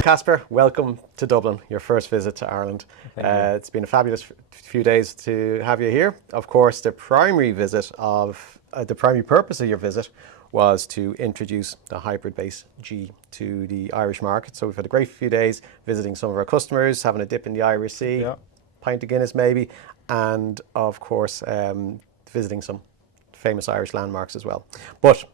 Well, Kasper, welcome to Dublin, your first visit to Ireland. It's been a fabulous few days to have you here. Of course, the primary purpose of your visit was to introduce the Hybrid Base G to the Irish market. So we've had a great few days visiting some of our customers, having a dip in the Irish Sea, pint of Guinness maybe, and of course visiting some famous Irish landmarks as well. But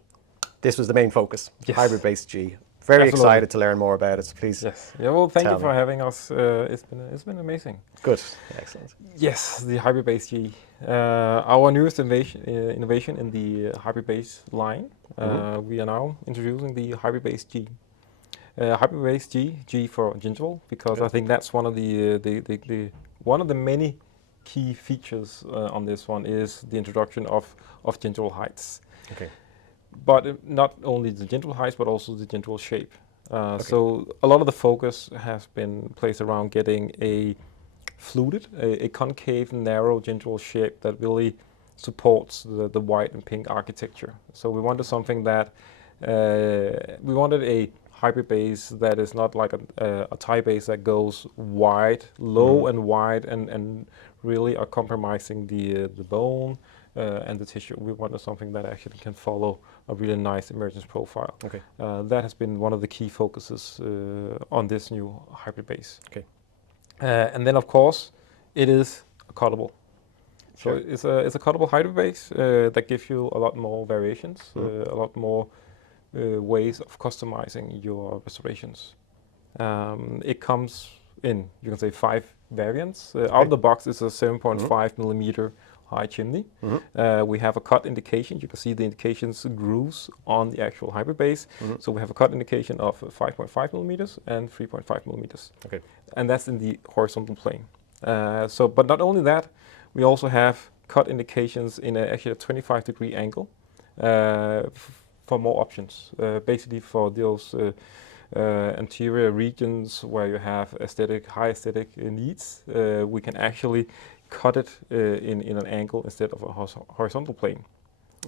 this was the main focus, Hybrid Base G. Very excited to learn more about it. Please. Yes. Yeah. Well, thank you for having us. It's been amazing. Good. Excellent. Yes, the Hybrid Base G, our newest innovation in the Hybrid Base line. We are now introducing the Hybrid Base G. Hybrid Base G for gingival, because I think that's one of the many key features on this one is the introduction of gingival heights. Okay. But not only the gingival heights, but also the gingival shape. So a lot of the focus has been placed around getting a fluted, a concave, narrow gingival shape that really supports the white and pink architecture. So we wanted something that, we wanted a hybrid base that is not like a tie base that goes wide, low and wide, and really are compromising the bone and the tissue. We wanted something that actually can follow a really nice emergence profile. Okay. That has been one of the key focuses on this new hybrid base. Okay. And then of course, it is a cuttable. Sure. So it's a cuttable hybrid base that gives you a lot more variations, a lot more ways of customizing your restorations. It comes in, you can say, 5 variants. Out of the box is a 7.5 millimeter high chimney. We have a cut indication. You can see the indications grooves on the actual hybrid base. So we have a cut indication of 5.5 millimeters and 3.5 millimeters. Okay. And that's in the horizontal plane. But not only that, we also have cut indications in actually a 25-degree angle for more options. Basically for those anterior regions where you have high aesthetic needs, we can actually cut it in an angle instead of a horizontal plane.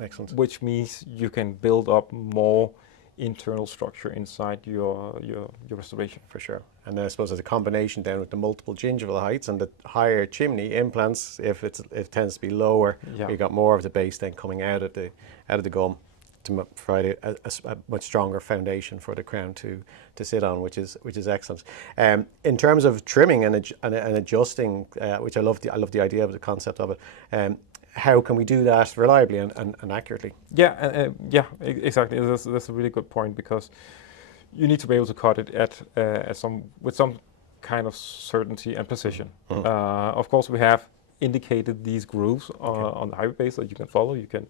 Excellent. Which means you can build up more internal structure inside your restoration. For sure. And I suppose as a combination then with the multiple gingival heights and the higher chimney implants, if it tends to be lower, you got more of the base then coming out of the gum to provide a much stronger foundation for the crown to sit on, which is excellent. In terms of trimming and adjusting, which I love the idea of the concept of it. How can we do that reliably and accurately? Yeah, exactly. That's a really good point, because you need to be able to cut it with some kind of certainty and precision. Of course, we have indicated these grooves on the hybrid base that you can follow. You can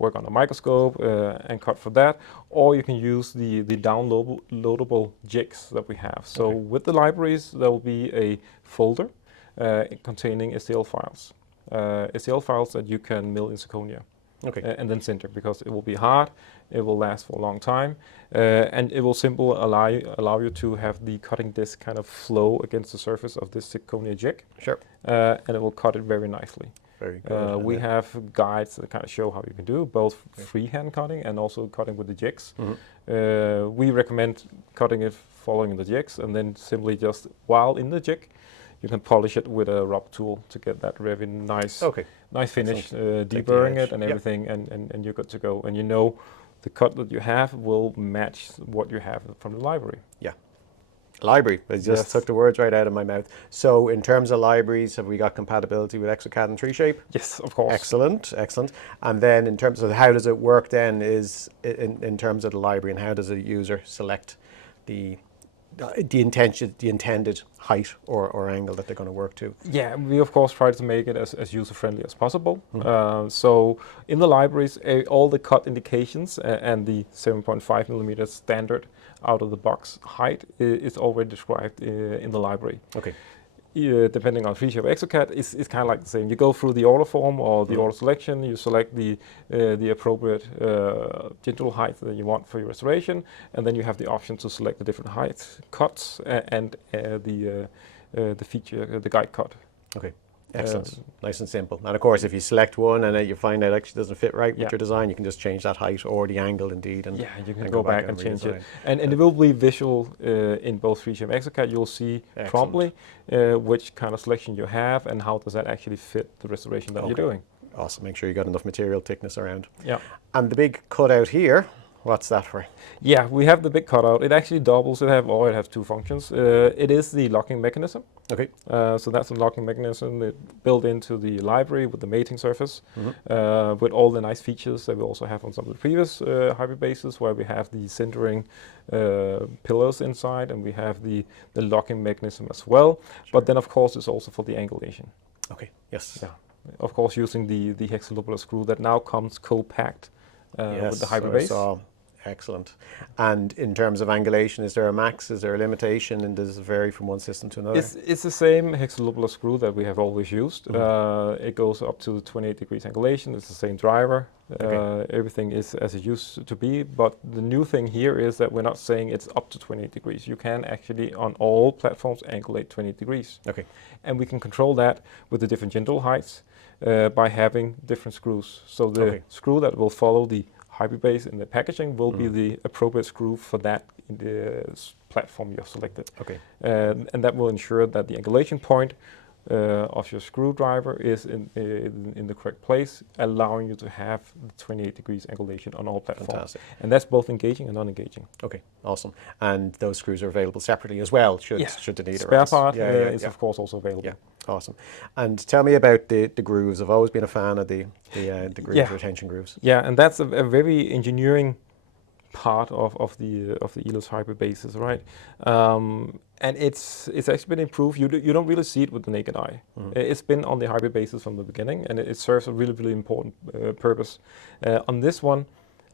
work on a microscope and cut for that, or you can use the downloadable jigs that we have. So with the libraries, there will be a folder containing STL files. STL files that you can mill in zirconia. And then sinter, because it will be hard, it will last for a long time, and it will simply allow you to have the cutting disc kind of flow against the surface of this zirconia jig. Sure. And it will cut it very nicely. Very good. We have guides that kind of show how you can do both freehand cutting and also cutting with the jigs. We recommend cutting it following the jigs, and then simply just while in the jig, you can polish it with a rub tool to get that very nice finish, deburring it and everything, and you're good to go. And you know the cut that you have will match what you have from the library. Yeah. Library, I just took the words right out of my mouth. So in terms of libraries, have we got compatibility with ExoCAD and 3Shape? Yes, of course. Excellent, excellent. And then in terms of how does it work then is in terms of the library, and how does a user select the intended height or angle that they're going to work to? Yeah, we of course try to make it as user-friendly as possible. So in the libraries, all the cut indications and the 7.5 millimeter standard out-of-the-box height is already described in the library. Okay. Depending on 3Shape or ExoCAD, it's kind of like the same. You go through the order form or the order selection, you select the appropriate gingival height that you want for your restoration, and then you have the option to select the different heights, cuts, and the feature, the guide cut. Okay. Excellent. Nice and simple. And of course, if you select one and you find out it actually doesn't fit right with your design, you can just change that height or the angle indeed. And you can go back and change it. And it will be visual in both 3D and ExoCAD. You'll see promptly which kind of selection you have and how does that actually fit the restoration that you're doing. Awesome. Make sure you got enough material thickness around. Yeah. And the big cutout here, what's that for? Yeah, we have the big cutout. It actually doubles. It has two functions. It is the locking mechanism. Okay. So that's a locking mechanism built into the library with the mating surface, with all the nice features that we also have on some of the previous hybrid bases, where we have the centering pillars inside, and we have the locking mechanism as well. Sure. But then, of course, it's also for the angulation. Okay. Yes. Yeah. Of course, using the hexalubular screw that now comes co-packed with the hybrid base. Excellent. And in terms of angulation, is there a max? Is there a limitation? And does it vary from one system to another? It's the same hexalubular screw that we have always used. It goes up to 28 degrees angulation. It's the same driver. Everything is as it used to be. But the new thing here is that we're not saying it's up to 28 degrees. You can actually, on all platforms, angulate 28 degrees. Okay. And we can control that with the different gentle heights by having different screws. So the screw that will follow the hybrid base in the packaging will be the appropriate screw for that in the platform you have selected. Okay. And that will ensure that the angulation point of your screwdriver is in the correct place, allowing you to have 28 degrees angulation on all platforms. Fantastic. And that's both engaging and non-engaging. Okay, awesome. And those screws are available separately as well, should the need arise. Spare part is of course also available. Yeah, awesome. And tell me about the grooves. I've always been a fan of the groove retention grooves. Yeah, and that's a very engineering part of the Elos hybrid bases, right? And it's actually been improved. You don't really see it with the naked eye. It's been on the hybrid bases from the beginning, and it serves a really important purpose. On this one,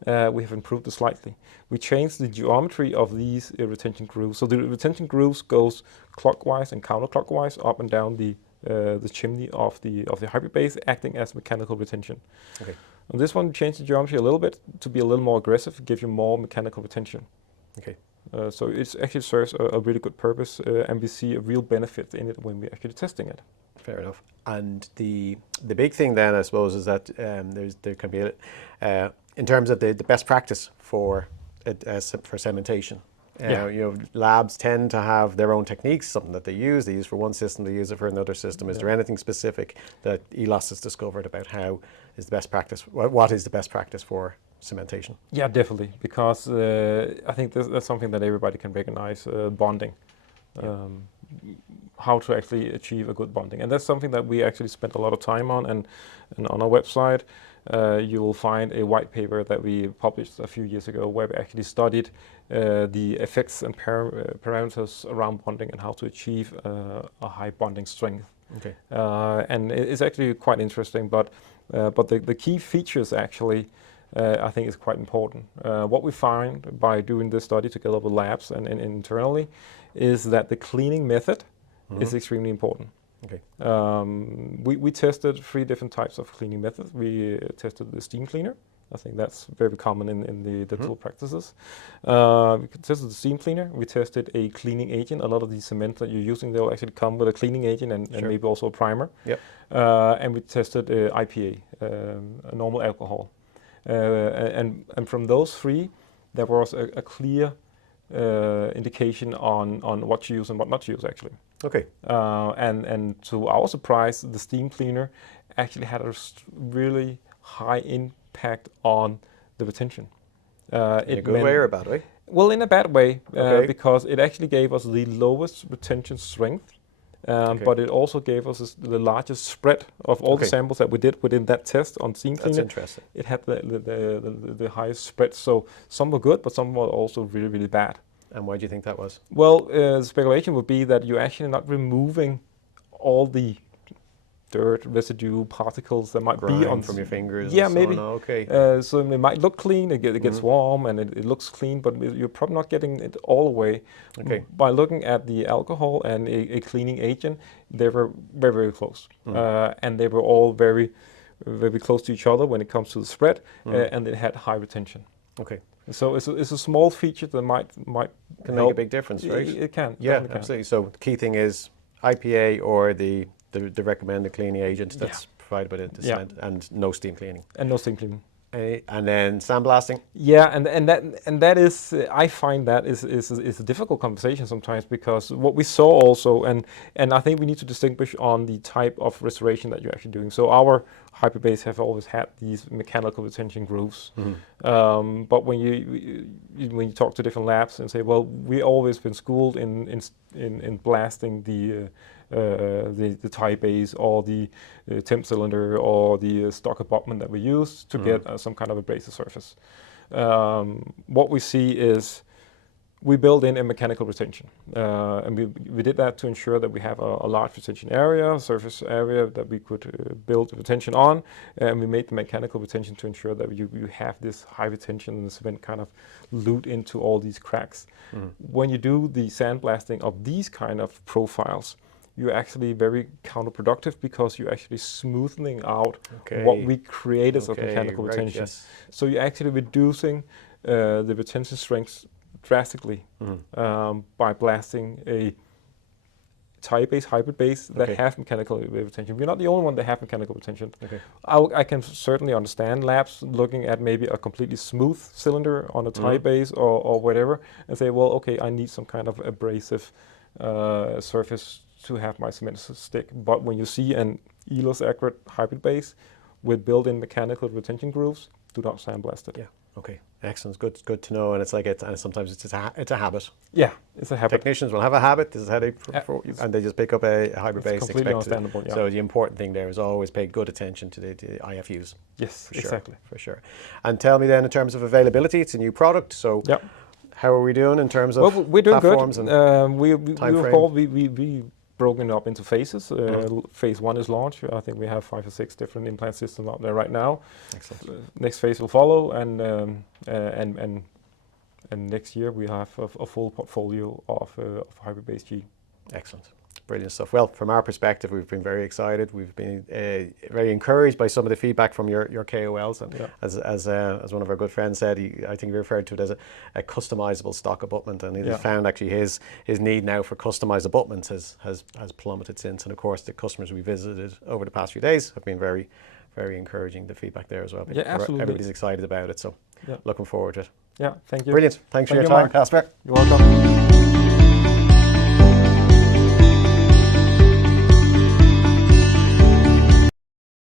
we have improved it slightly. We changed the geometry of these retention grooves. So the retention grooves goes clockwise and counterclockwise up and down the chimney of the hybrid base, acting as mechanical retention. Okay. On this one, we changed the geometry a little bit to be a little more aggressive, give you more mechanical retention. Okay. So it actually serves a really good purpose, and we see a real benefit in it when we're actually testing it. Fair enough. And the big thing then, I suppose, is that there can be in terms of the best practice for cementation. Labs tend to have their own techniques, something that they use for one system, they use it for another system. Is there anything specific that Elos has discovered about how is the best practice, what is the best practice for cementation? Yeah, definitely, because I think that's something that everybody can recognize, bonding. How to actually achieve a good bonding. And that's something that we actually spent a lot of time on, and on our website you will find a white paper that we published a few years ago where we actually studied the effects and parameters around bonding and how to achieve a high bonding strength. Okay. And it's actually quite interesting, but the key features actually I think is quite important. What we find by doing this study together with labs and internally is that the cleaning method is extremely important. Okay. We tested 3 different types of cleaning methods. We tested the steam cleaner. I think that's very common in the dental practices. We tested the steam cleaner. We tested a cleaning agent. A lot of the cement that you're using, they'll actually come with a cleaning agent and maybe also a primer. Yep. And we tested IPA, a normal alcohol. And from those 3, there was a clear indication on what to use and what not to use, actually. Okay. And to our surprise, the steam cleaner actually had a really high impact on the retention. In a good way or a bad way? Well, in a bad way, because it actually gave us the lowest retention strength, but it also gave us the largest spread of all the samples that we did within that test on steam cleaner. That's interesting. It had the highest spread, so some were good, but some were also really, really bad. And why do you think that was? Well, the speculation would be that you're actually not removing all the dirt, residue, particles that might be on from your fingers. Yeah, and maybe. So okay. So it might look clean. It gets warm and it looks clean, but you're probably not getting it all away. Okay. By looking at the alcohol and a cleaning agent, they were very, very close, and they were all very, very close to each other when it comes to the spread, and they had high retention. Okay. So it's a small feature that might can make a big difference, right? It can. Yeah, absolutely. So the key thing is IPA or the the recommended cleaning agent that's provided by the cement, and no steam cleaning. And no steam cleaning. And then sandblasting. Yeah, and that is I find that is a difficult conversation sometimes, because what we saw also, and I think we need to distinguish on the type of restoration that you're actually doing. So our hyperbase have always had these mechanical retention grooves, but when you talk to different labs and say, well, we always been schooled in blasting the tie base or the temp cylinder or the stock abutment that we use to get some kind of abrasive surface. What we see is we build in a mechanical retention, and we did that to ensure that we have a large retention area, surface area that we could build retention on, and we made the mechanical retention to ensure that you have this high retention and the cement kind of loot into all these cracks. When you do the sandblasting of these kind of profiles, you're actually very counterproductive, because you're actually smoothing out what we create as a mechanical retention. Yes. So you're actually reducing the retention strength drastically by blasting a tie base, hybrid base that have mechanical retention. We're not the only one that have mechanical retention. I can certainly understand labs looking at maybe a completely smooth cylinder on a tie base or whatever, and say, well, okay, I need some kind of abrasive surface to have my cement stick. But when you see an Elos accurate hybrid base with built-in mechanical retention grooves, do not sandblast it. Yeah. Okay. Excellent. Good to know. And it's like and sometimes it's a habit. Yeah, it's a habit. Technicians will have a habit. This is how they and they just pick up a hybrid base. Completely understandable. Yeah. So the important thing there is always pay good attention to the IFUs. Yes, for sure, exactly. For sure. And tell me then, in terms of availability, it's a new product. So how are we doing in terms of we're doing platforms good. and we timeframe? we broken up into phases. Phase 1 is launch. I think we have 5 or 6 different implant systems out there right now. Excellent. Next phase will follow, and next year we have a full portfolio of hybrid base G. Excellent. Brilliant stuff. Well, from our perspective, we've been very excited. We've been very encouraged by some of the feedback from your KOLs. And as one of our good friends said, I think he referred to it as a customizable stock abutment. And he found actually his need now for customized abutments has plummeted since. And of course, the customers we visited over the past few days have been very, very encouraging, the feedback there as well. Yeah, absolutely. Everybody's excited about it. So looking forward to it. Yeah, thank you. Brilliant. Thanks for your time, Kasper. You're welcome.